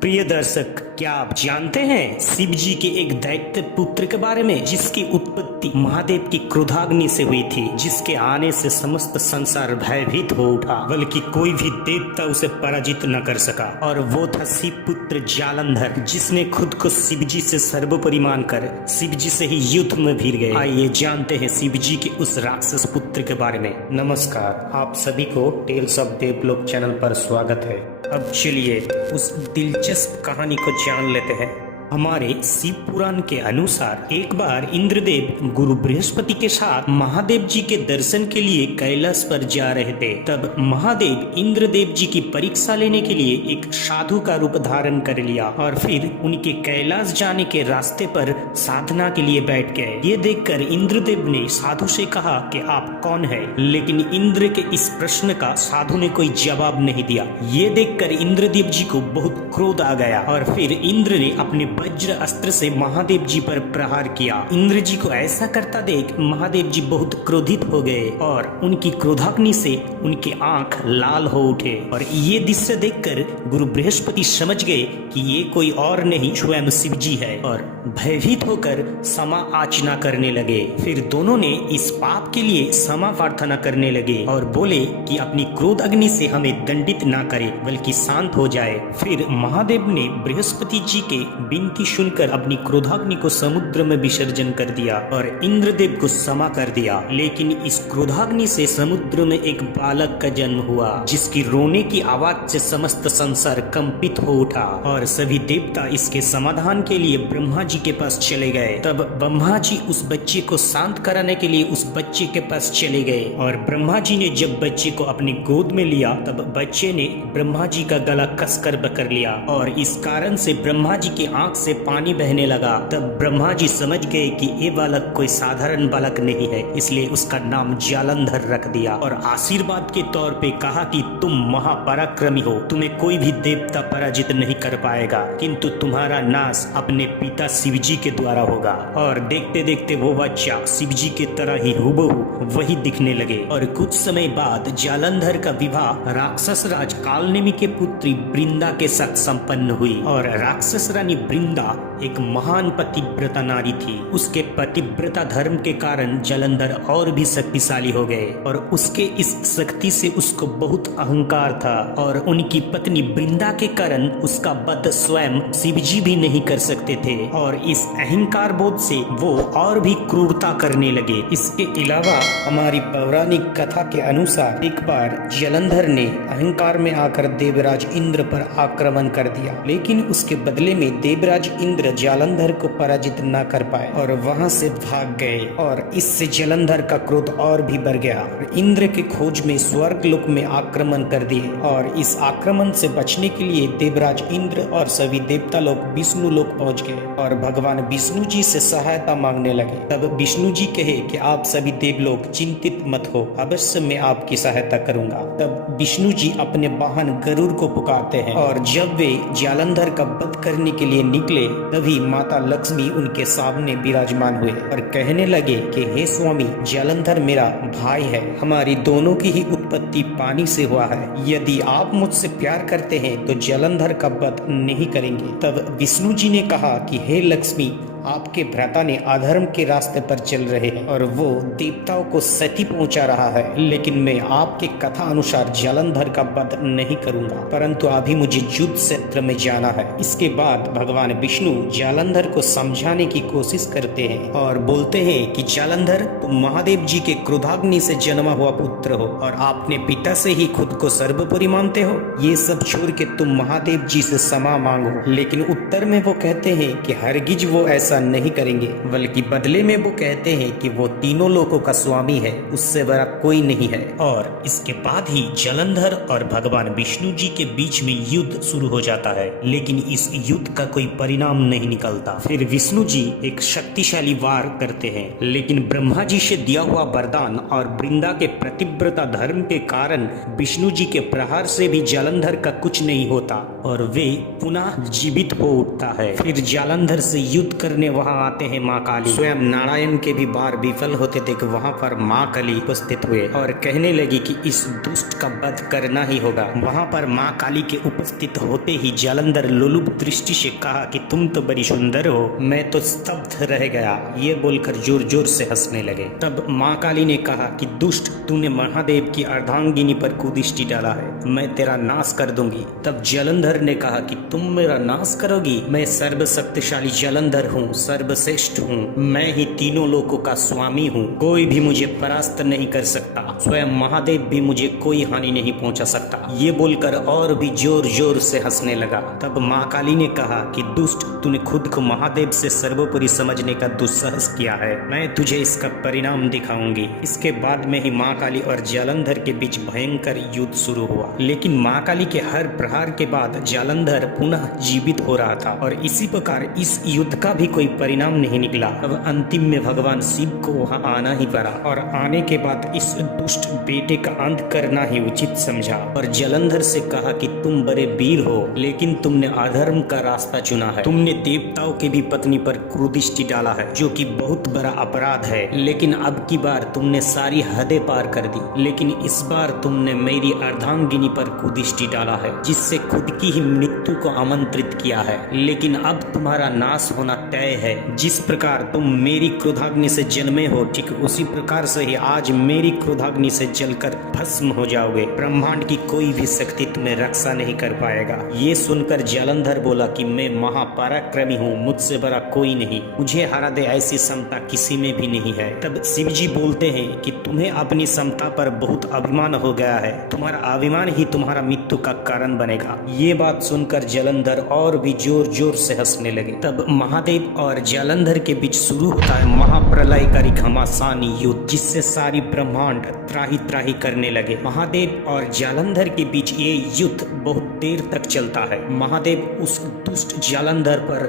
प्रिय दर्शक, क्या आप जानते हैं शिव जी के एक दैत्य पुत्र के बारे में जिसकी उत्पत्ति महादेव की क्रोधाग्नि से हुई थी, जिसके आने से समस्त संसार भयभीत हो उठा, बल्कि कोई भी देवता उसे पराजित न कर सका। और वो था शिव पुत्र जालंधर, जिसने खुद को शिव जी से सर्वोपरि मानकर शिव जी से ही युद्ध में भिड़ गए। आइए जानते हैं शिव जी के उस राक्षस पुत्र के बारे में। नमस्कार, आप सभी को टेल्स ऑफ देवलोक चैनल पर स्वागत है। अब चलिए उस दिलचस्प कहानी को जान लेते हैं। हमारे शिव पुराण के अनुसार एक बार इंद्रदेव गुरु बृहस्पति के साथ महादेव जी के दर्शन के लिए कैलाश पर जा रहे थे। तब महादेव इंद्रदेव जी की परीक्षा लेने के लिए एक साधु का रूप धारण कर लिया और फिर उनके कैलाश जाने के रास्ते पर साधना के लिए बैठ गए। ये देखकर इंद्रदेव ने साधु से कहा कि आप कौन है, लेकिन इंद्र के इस प्रश्न का साधु ने कोई जवाब नहीं दिया। ये देखकर इंद्रदेव जी को बहुत क्रोध आ गया और फिर इंद्र ने अपने वज्र अस्त्र से महादेव जी पर प्रहार किया। इंद्र जी को ऐसा करता देख महादेव जी बहुत क्रोधित हो गए और उनकी क्रोधाग्नि से उनके आंख लाल हो उठे। और ये दृश्य देखकर गुरु बृहस्पति समझ गए कि ये कोई और नहीं स्वयं शिव जी है और भयभीत होकर क्षमा याचना करने लगे। फिर दोनों ने इस पाप के लिए क्षमा प्रार्थना करने लगे और बोले कि अपनी क्रोध अग्नि से हमें दंडित ना करे, बल्कि शांत हो जाए। फिर महादेव ने बृहस्पति जी के विनती सुनकर अपनी क्रोधाग्नि को समुद्र में विसर्जन कर दिया और इंद्रदेव को क्षमा कर दिया। लेकिन इस क्रोधाग्नि से समुद्र में एक बालक का जन्म हुआ, जिसकी रोने की आवाज से समस्त संसार कंपित हो उठा और सभी देवता इसके समाधान के लिए ब्रह्मा जी के पास चले गए। तब ब्रह्मा जी उस बच्चे को शांत कराने के लिए उस बच्चे के पास चले गए और ब्रह्मा जी ने जब बच्चे को अपनी गोद में लिया तब बच्चे ने ब्रह्मा जी का गला कसकर पकड़ लिया और इस कारण से ब्रह्मा जी की आंख से पानी बहने लगा। तब ब्रह्मा जी समझ गए कि ये बालक कोई साधारण बालक नहीं है, इसलिए उसका नाम जालंधर रख दिया और आशीर्वाद के तौर पे कहा कि तुम महापराक्रमी हो, तुम्हें कोई भी देवता पराजित नहीं कर पाएगा, किंतु तुम्हारा नाश अपने पिता शिव जी के द्वारा होगा। और देखते देखते वो बच्चा शिव जी के तरह ही हूबहू वही दिखने लगे। और कुछ समय बाद जालंधर का विवाह राक्षस राज कालनेमी के पुत्री वृंदा के साथ संपन्न हुई। और राक्षस रानी वृंदा एक महान पतिव्रता नारी थी। उसके पतिव्रता धर्म के कारण जालंधर और भी शक्तिशाली हो गए और उसके इस शक्ति से उसको बहुत अहंकार था और उनकी पत्नी वृंदा के कारण उसका वध स्वयं शिव जी भी नहीं कर सकते थे और इस अहंकार बोध से वो और भी क्रूरता करने लगे। इसके अलावा हमारी पौराणिक कथा के अनुसार एक बार जालंधर ने अहंकार में आकर देवराज इंद्र पर आक्रमण कर दिया, लेकिन उसके बदले में देवराज इंद्र जालंधर को पराजित न कर पाए और वहां से भाग गए और इससे जालंधर का क्रोध और भी बढ़ गया। इंद्र के खोज में स्वर्ग लोक में आक्रमण कर दिए और इस आक्रमण से बचने के लिए देवराज इंद्र और सभी देवता लोग विष्णु लोक पहुंच गए और भगवान विष्णु जी से सहायता मांगने लगे। तब विष्णु जी कहे कि आप सभी देवलोक चिंतित मत हो, अवश्य मैं आपकी सहायता करूंगा। तब विष्णु जी अपने वाहन गरुड़ को पुकारते हैं और जब वे जालंधर का वध करने के लिए निकले तभी माता लक्ष्मी उनके सामने विराजमान हुए और कहने लगे कि हे स्वामी, जालंधर मेरा भाई है, हमारी दोनों की ही उत्पत्ति पानी से हुआ है। यदि आप मुझसे प्यार करते हैं तो जालंधर का वध नहीं करेंगे। तब विष्णु जी ने कहा कि हे लक्ष्मी, आपके भ्राता ने अधर्म के रास्ते पर चल रहे हैं और वो देवताओं को क्षति पहुंचा रहा है, लेकिन मैं आपके कथा अनुसार जालंधर का वध नहीं करूंगा, परंतु अभी मुझे युद्ध क्षेत्र में जाना है। इसके बाद भगवान विष्णु जालंधर को समझाने की कोशिश करते हैं और बोलते हैं कि जालंधर, तुम महादेव जी के क्रोधाग्नि से जन्मा हुआ पुत्र हो और आपने पिता से ही खुद को सर्वोपरि मानते हो। ये सब छोड़ के तुम महादेव जी से क्षमा मांगो। लेकिन उत्तर में वो कहते हैं कि हरगिज वो ऐसा नहीं करेंगे, बल्कि बदले में वो कहते हैं कि वो तीनों लोगों का स्वामी है, उससे बड़ा कोई नहीं है। और इसके बाद ही जालंधर और भगवान विष्णु जी के बीच में युद्ध शुरू हो जाता है, लेकिन इस युद्ध का कोई परिणाम नहीं निकलता। फिर विष्णु जी एक शक्तिशाली वार करते हैं, लेकिन ब्रह्मा जी से दिया हुआ वरदान और वृंदा के प्रतिव्रता धर्म के कारण विष्णु जी के प्रहार से भी जालंधर का कुछ नहीं होता और वे पुनः जीवित हो उठता है। फिर जालंधर से युद्ध करने करने वहाँ आते हैं माँ काली। स्वयं नारायण के भी बार विफल होते देख वहाँ पर माँ काली उपस्थित हुए और कहने लगी कि इस दुष्ट का वध करना ही होगा। वहाँ पर माँ काली के उपस्थित होते ही जालंधर लोलुप दृष्टि से कहा कि तुम तो बड़ी सुंदर हो। मैं तो स्तब्ध रह गया। ये बोलकर जोर जोर से हंसने लगे। तब माँ काली ने कहा कि दुष्ट, तूने महादेव की अर्धांगिनी पर कुदृष्टि डाला है, मैं तेरा नाश कर दूंगी। तब जालंधर ने कहा कि तुम मेरा नाश करोगी? मैं सर्वशक्तिशाली जालंधर हूँ, सर्वश्रेष्ठ हूँ, मैं ही तीनों लोकों का स्वामी हूँ, कोई भी मुझे परास्त नहीं कर सकता, स्वयं महादेव भी मुझे कोई हानि नहीं पहुँचा सकता। ये बोलकर और भी जोर जोर से हंसने लगा। तब माँ काली ने कहा कि दुष्ट, तूने खुद को महादेव से सर्वोपरि समझने का दुस्साहस किया है, मैं तुझे इसका परिणाम दिखाऊंगी। इसके बाद में ही माँ काली और जालंधर के बीच भयंकर युद्ध शुरू हुआ। लेकिन माँ काली के हर प्रहार के बाद जालंधर पुनः जीवित हो रहा था और इसी प्रकार इस युद्ध का भी कोई परिणाम नहीं निकला। अब अंतिम में भगवान शिव को वहां आना ही पड़ा और आने के बाद इस दुष्ट बेटे का अंत करना ही उचित समझा और जालंधर से कहा कि तुम बड़े वीर हो, लेकिन तुमने अधर्म का रास्ता चुना है। तुमने देवताओं की भी पत्नी पर कुदृष्टि डाला है, जो कि बहुत बड़ा अपराध है। लेकिन अब की बार तुमने सारी हदें पार कर दी। लेकिन इस बार तुमने मेरी अर्धांगिनी पर कुदृष्टि डाला है, जिससे खुद की ही मृत्यु को आमंत्रित किया है। लेकिन अब तुम्हारा नाश होना तय है। जिस प्रकार तुम मेरी क्रोधाग्नि से जन्मे हो, ठीक उसी प्रकार से ही आज मेरी क्रोधाग्नि से जलकर भस्म हो जाओगे। ब्रह्मांड की कोई भी शक्ति तुम्हें रक्षा नहीं कर पाएगा। ये सुनकर जालंधर बोला कि मैं महापराक्रमी हूँ, मुझसे बड़ा कोई नहीं, मुझे हरा दे ऐसी क्षमता किसी में भी नहीं है। तब शिव जी बोलते हैं कि तुम्हें अपनी क्षमता पर बहुत अभिमान हो गया है, तुम्हारा अभिमान ही तुम्हारा मृत्यु का कारण बनेगा। ये बात सुनकर जालंधर और भी जोर जोर से हंसने लगे। तब महादेव और जालंधर के बीच शुरू होता है महाप्रलयकारी घमासान युद्ध, जिससे सारी ब्रह्मांड त्राही त्राही करने लगे। महादेव और जालंधर के बीच ये युद्ध बहुत देर तक चलता है। महादेव उस दुष्ट जालंधर पर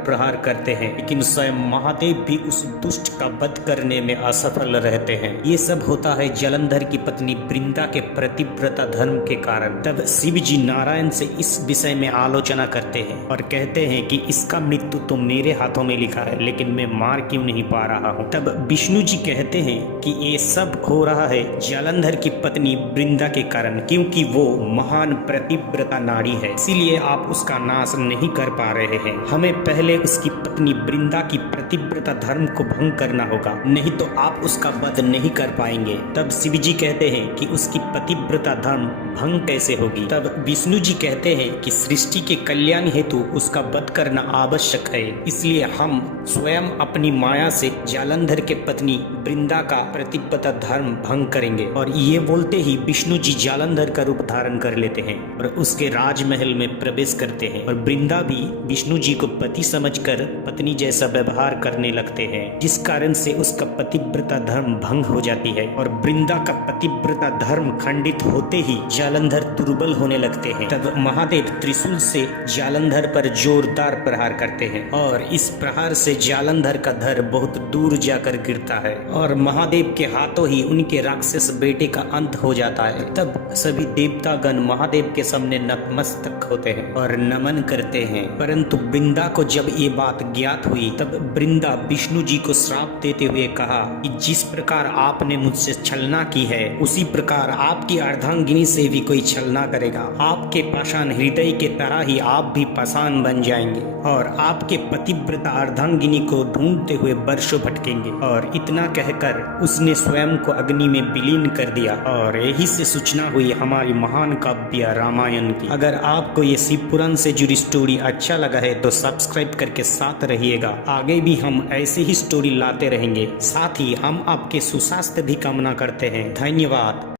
प्रहार करते हैं, लेकिन स्वयं महादेव भी उस दुष्ट का वध करने में असफल रहते हैं। ये सब होता है जालंधर की पत्नी वृंदा के प्रतिव्रता धर्म के कारण। तब शिव जी नारायण से इस विषय में आलोचना करते हैं और कहते हैं कि इसका मृत्यु तो मेरे हाथों में लिखा है, लेकिन मैं मार क्यों नहीं पा रहा हूँ। तब विष्णु जी कहते हैं कि ये सब हो रहा है जालंधर की पत्नी वृंदा के कारण, क्योंकि वो महान प्रतिव्रता नारी है, इसीलिए आप उसका नाश नहीं कर पा रहे हैं। हमें पहले उसकी पत्नी वृंदा की प्रतिव्रता धर्म को भंग करना होगा, नहीं तो आप उसका वध नहीं कर पाएंगे। तब शिव जी कहते हैं कि उसकी पतिव्रता धर्म भंग कैसे होगी। तब विष्णु जी कहते हैं कि सृष्टि के कल्याण हेतु उसका वध करना आवश्यक है, इसलिए हम स्वयं अपनी माया से जालंधर के पत्नी वृंदा का प्रतिव्रता धर्म भंग करेंगे। और ये बोलते ही विष्णु जी जालंधर का रूप धारण कर लेते हैं और उसके राजमहल में प्रवेश करते हैं और वृंदा भी विष्णु जी को पति समझकर पत्नी जैसा व्यवहार करने लगते हैं, जिस कारण से उसका पतिव्रता धर्म भंग हो जाती है और वृंदा का पतिव्रता धर्म खंडित होते ही जालंधर दुर्बल होने लगते हैं। तब महादेव त्रिशूल से जालंधर पर जोरदार प्रहार करते हैं और इस प्रहार से जालंधर का धड़ बहुत दूर जाकर गिरता है और महादेव के हाथों ही उनके राक्षस बेटे का अंत हो जाता है। तब सभी देवतागण महादेव के सामने नतमस्तक होते हैं और नमन करते हैं। परंतु वृंदा को जब ये बात ज्ञात हुई, तब वृंदा विष्णु जी को श्राप देते हुए कहा कि जिस प्रकार आपने मुझसे छलना की है, उसी प्रकार आपकी अर्धांगिनी से भी कोई छलना करेगा। आपके पाषाण हृदय के तरह ही आप भी पाषाण बन जाएंगे और आपके पतिव्रता अर्धांगिनी को ढूंढते हुए वर्षों भटकेंगे। और इतना कहकर उसने स्वयं को अग्नि में विलीन कर दिया। और यही से सूचना हुई हमारी महान काव्य रामायण की। अगर आपको ये शिव पुराण से जुड़ी स्टोरी अच्छा लगा है तो सब्सक्राइब करके साथ रहिएगा। आगे भी हम ऐसे ही स्टोरी लाते रहेंगे। साथ ही हम आपके सुस्वास्थ्य भी कामना करते हैं। धन्यवाद।